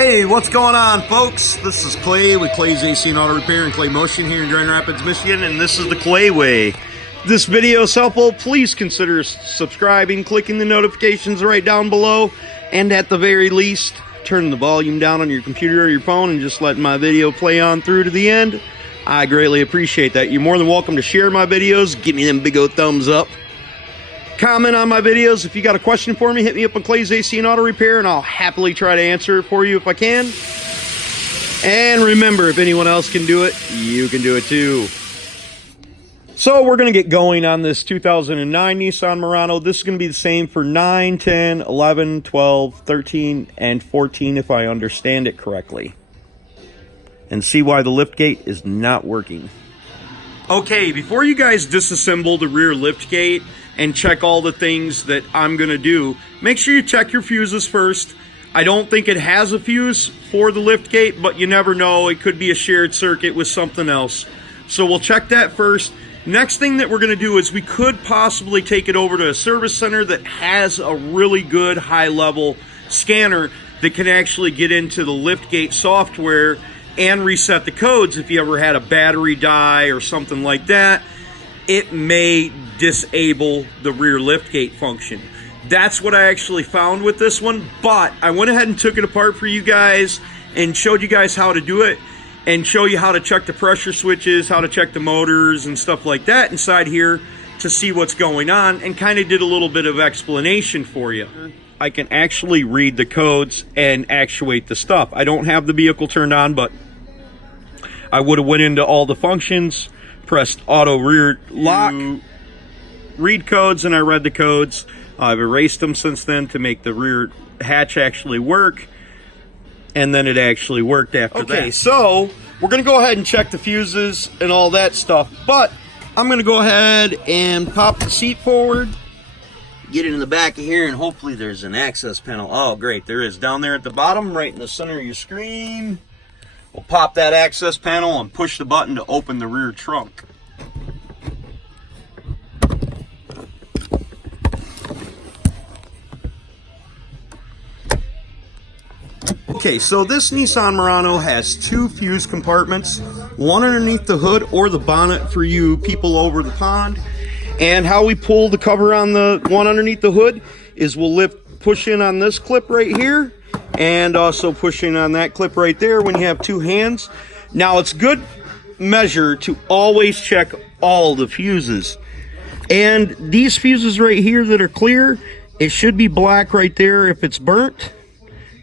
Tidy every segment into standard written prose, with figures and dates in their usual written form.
Hey, what's going on, folks? This is Clay with Clay's AC and Auto Repair and Clay Motion here in Grand Rapids, Michigan, and this is the Clay Way. If this video is helpful, please consider subscribing, clicking the notifications right down below, and at the very least, turn the volume down on your computer or your phone and just letting my video play on through to the end. I greatly appreciate that. You're more than welcome to share my videos. Give me them big old thumbs up. Comment on my videos. If you got a question for me, hit me up on Clay's AC and Auto Repair, and I'll happily try to answer it for you if I can. And remember, if anyone else can do it, you can do it too. So we're going to get going on this 2009 Nissan Murano. This is going to be the same for 9, 10, 11, 12, 13, and 14 if I understand it correctly. And see why the liftgate is not working. Okay, before you guys disassemble the rear liftgate and check all the things that I'm going to do, make sure you check your fuses first. I don't think it has a fuse for the liftgate, but you never know. It could be a shared circuit with something else. So we'll check that first. Next thing that we're going to do is we could possibly take it over to a service center that has a really good high-level scanner that can actually get into the liftgate software and reset the codes. If you ever had a battery die or something like that, it may disable the rear liftgate function. That's what I actually found with this one, but I went ahead and took it apart for you guys and showed you guys how to do it and show you how to check the pressure switches, how to check the motors and stuff like that inside here to see what's going on, and kind of did a little bit of explanation for you. I can actually read the codes and actuate the stuff. I don't have the vehicle turned on, but I would have went into all the functions, pressed auto rear lock, read codes, and I read the codes. I've erased them since then to make the rear hatch actually work, and then it actually worked after that. Okay, so we're going to go ahead and check the fuses and all that stuff, but I'm going to go ahead and pop the seat forward, get it in the back of here, and hopefully there's an access panel. Oh, great, there is down there at the bottom, right in the center of your screen. We'll pop that access panel and push the button to open the rear trunk. Okay, so this Nissan Murano has two fuse compartments, one underneath the hood or the bonnet for you people over the pond. And how we pull the cover on the one underneath the hood is we'll push in on this clip right here, and also push in on that clip right there when you have two hands. Now, it's good measure to always check all the fuses. And these fuses right here that are clear, it should be black right there if it's burnt.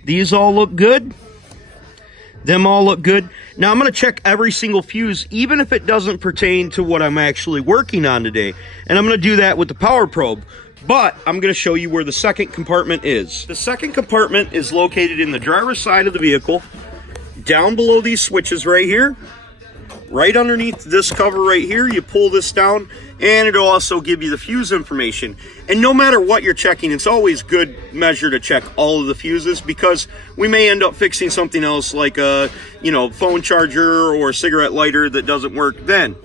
These all look good. Them all look good. Now, I'm going to check every single fuse, even if it doesn't pertain to what I'm actually working on today. And I'm going to do that with the power probe. But I'm going to show you where the second compartment is. The second compartment is located in the driver's side of the vehicle, down below these switches right here. Right underneath this cover right here, you pull this down, and it'll also give you the fuse information. And no matter what you're checking, it's always good measure to check all of the fuses, because we may end up fixing something else like a phone charger or a cigarette lighter that doesn't work then.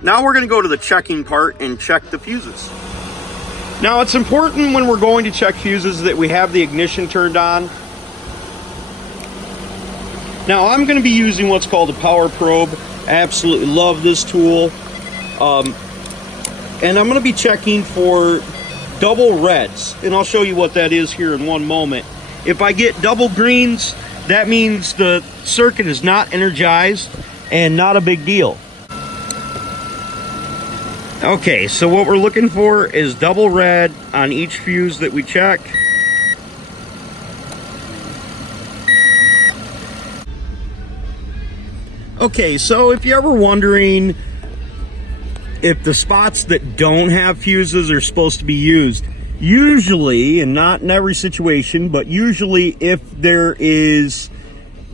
Now we're going to go to the checking part and check the fuses. Now, it's important when we're going to check fuses that we have the ignition turned on. Now, I'm going to be using what's called a power probe. I absolutely love this tool. And I'm going to be checking for double reds, and I'll show you what that is here in one moment. If I get double greens, that means the circuit is not energized and not a big deal. Okay, so what we're looking for is double red on each fuse that we check. Okay, so if you're ever wondering if the spots that don't have fuses are supposed to be used, usually, and not in every situation, but usually if there is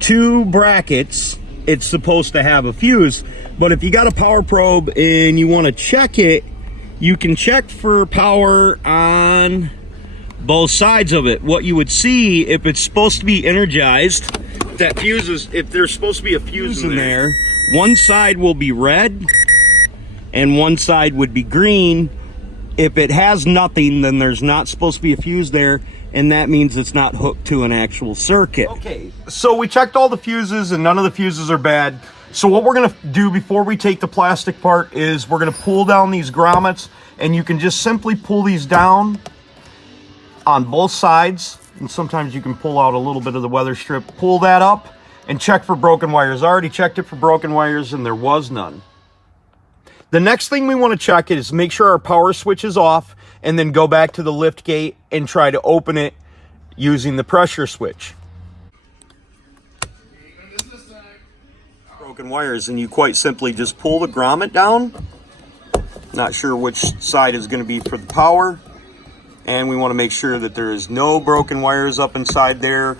two brackets, it's supposed to have a fuse. But if you got a power probe and you want to check it, you can check for power on both sides of it. What you would see, if it's supposed to be energized, that fuses, if there's supposed to be a fuse in there, one side will be red and one side would be green. If it has nothing, then there's not supposed to be a fuse there. and that means it's not hooked to an actual circuit. Okay, so we checked all the fuses and none of the fuses are bad. So what we're gonna do before we take the plastic part is we're gonna pull down these grommets, and you can just simply pull these down on both sides. And sometimes you can pull out a little bit of the weather strip, pull that up, and check for broken wires. I already checked it for broken wires and there was none. The next thing we want to check is make sure our power switch is off, and then go back to the lift gate and try to open it using the pressure switch. Broken wires, and you quite simply just pull the grommet down. Not sure which side is going to be for the power, and we want to make sure that there is no broken wires up inside there.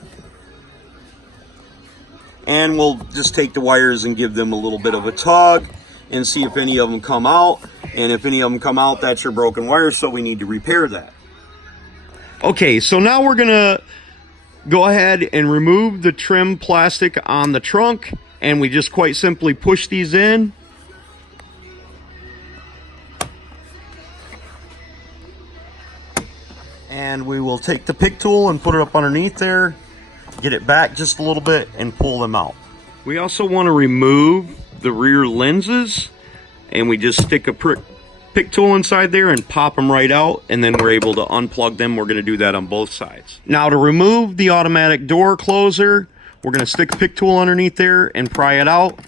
And we'll just take the wires and give them a little bit of a tug and see if any of them come out. And if any of them come out, that's your broken wires, so we need to repair that. Okay, so now we're gonna go ahead and remove the trim plastic on the trunk, and we just quite simply push these in. And we will take the pick tool and put it up underneath there, get it back just a little bit, and pull them out. We also want to remove the rear lenses, and we just stick a pick tool inside there and pop them right out, and then we're able to unplug them. We're going to do that on both sides. Now to remove the automatic door closer, we're going to stick a pick tool underneath there and pry it out.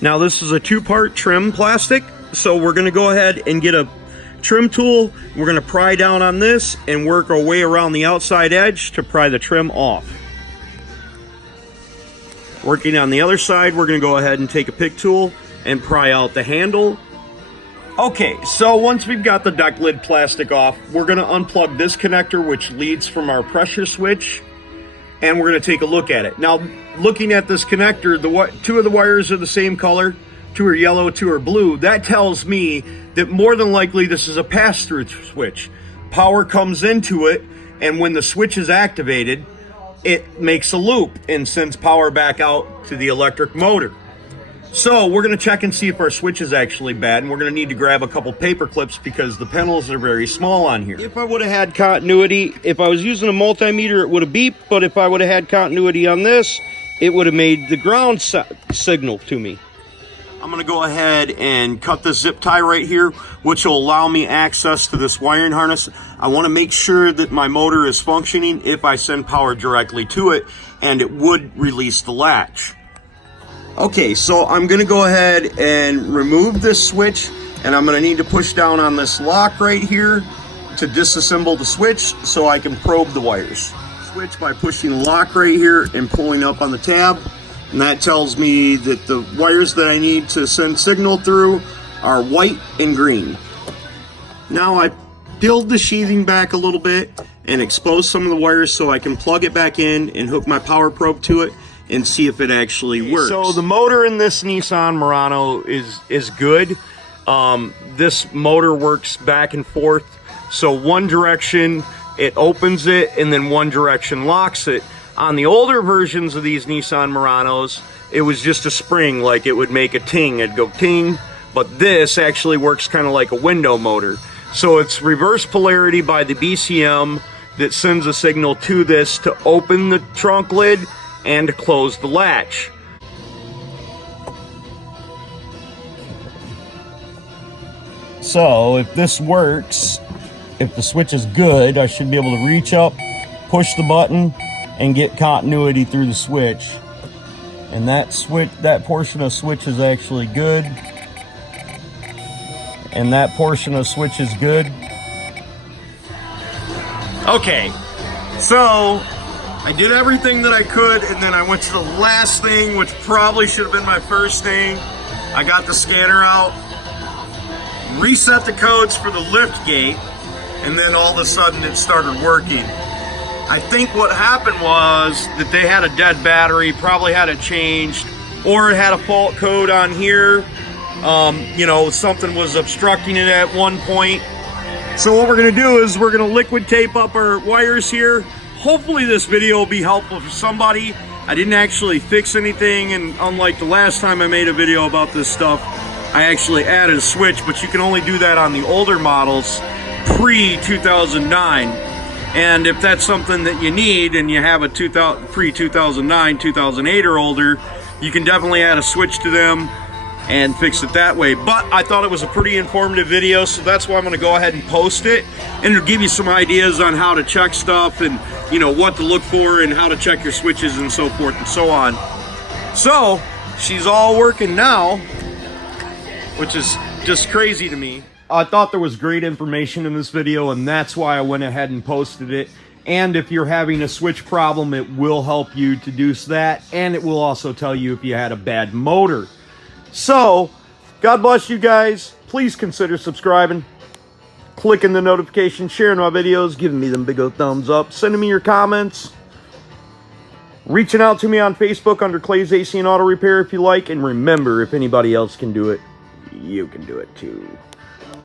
Now this is a two-part trim plastic, so we're going to go ahead and get a trim tool. We're going to pry down on this and work our way around the outside edge to pry the trim off. Working on the other side, we're going to go ahead and take a pick tool and pry out the handle. Okay, so once we've got the deck lid plastic off, we're going to unplug this connector, which leads from our pressure switch, and we're going to take a look at it. Now, looking at this connector, two of the wires are the same color, two are yellow, two are blue. That tells me that more than likely this is a pass-through switch. Power comes into it, and when the switch is activated, it makes a loop and sends power back out to the electric motor. So we're going to check and see if our switch is actually bad, and we're going to need to grab a couple paper clips because the panels are very small on here. If I would have had continuity, if I was using a multimeter, it would have beeped, but if I would have had continuity on this, it would have made the ground signal to me. I'm going to go ahead and cut the zip tie right here, which will allow me access to this wiring harness. I want to make sure that my motor is functioning if I send power directly to it, and it would release the latch. Okay, so I'm going to go ahead and remove this switch, and I'm going to need to push down on this lock right here to disassemble the switch so I can probe the wires. Switch by pushing the lock right here and pulling up on the tab. And that tells me that the wires that I need to send signal through are white and green. Now I peeled the sheathing back a little bit and exposed some of the wires so I can plug it back in and hook my power probe to it and see if it actually works. So the motor in this Nissan Murano is good. This motor works back and forth. So one direction it opens it, and then one direction locks it. On the older versions of these Nissan Muranos, it was just a spring, like it would make a ting, it'd go ting, but this actually works kind of like a window motor. So it's reverse polarity by the BCM that sends a signal to this to open the trunk lid and to close the latch. So if this works, if the switch is good, I should be able to reach up, push the button, and get continuity through the switch. And that portion of switch is actually good. And that portion of switch is good. Okay, so I did everything that I could, and then I went to the last thing, which probably should have been my first thing. I got the scanner out, reset the codes for the lift gate, and then all of a sudden it started working. I think what happened was that they had a dead battery, probably had it changed, or it had a fault code on here. You know, something was obstructing it at one point. So what we're gonna do is we're gonna liquid tape up our wires here. Hopefully this video will be helpful for somebody. I didn't actually fix anything, and unlike the last time I made a video about this stuff, I actually added a switch, but you can only do that on the older models. pre-2009. And if that's something that you need and you have a pre-2009, 2008 or older, you can definitely add a switch to them and fix it that way. But I thought it was a pretty informative video, so that's why I'm going to go ahead and post it, and it'll give you some ideas on how to check stuff and, you know, what to look for and how to check your switches and so forth and so on. So she's all working now, which is just crazy to me. I thought there was great information in this video, and that's why I went ahead and posted it. And if you're having a switch problem, it will help you to deduce that, and it will also tell you if you had a bad motor. So, God bless you guys. Please consider subscribing, clicking the notification, sharing my videos, giving me them big old thumbs up, sending me your comments, reaching out to me on Facebook under Clay's AC and Auto Repair if you like. And remember, if anybody else can do it, you can do it too.